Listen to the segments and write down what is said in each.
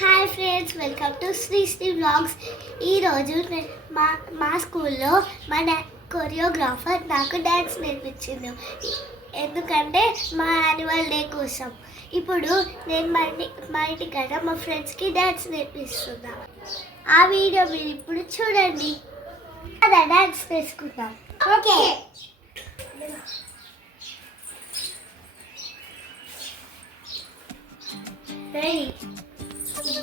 Hi friends welcome to Sri Sri blogs ఈరోజు మా మా స్కూల్లో మా కొరియోగ్రాఫర్ నాకు డ్యాన్స్ నేర్పించింది ఎందుకంటే మా యాన్యువల్ డే కోసం ఇప్పుడు నేను మా ఇంటి మా ఇంటికాడ మా ఫ్రెండ్స్కి డ్యాన్స్ నేర్పిస్తున్నా ఆ వీడియో మీరు ఇప్పుడు చూడండి అలా డ్యాన్స్ నేర్చుకుందాం okay Ready.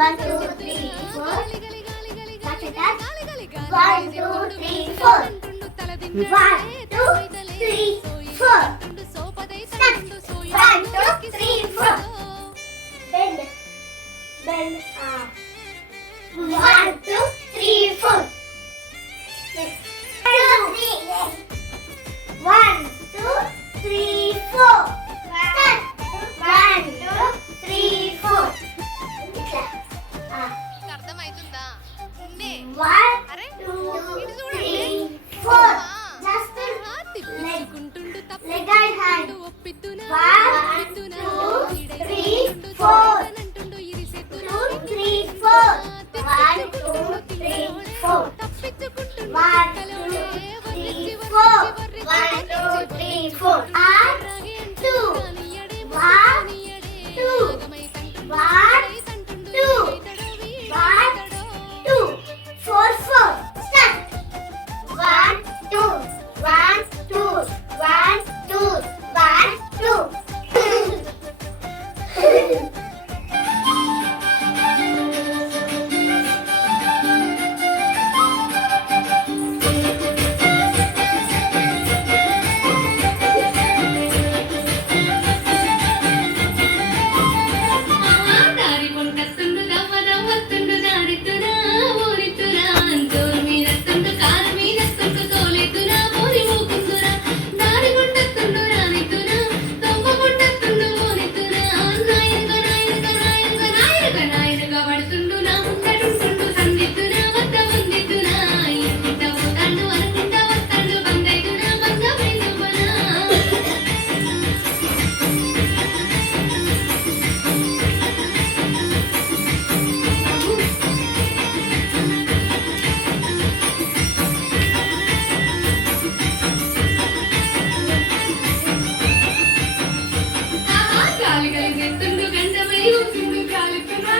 One, two, three, four. Touch it, touch. Touch. One, two, three, four. Bend. Bend. Ah. Uh. uh Four. I Goodbye.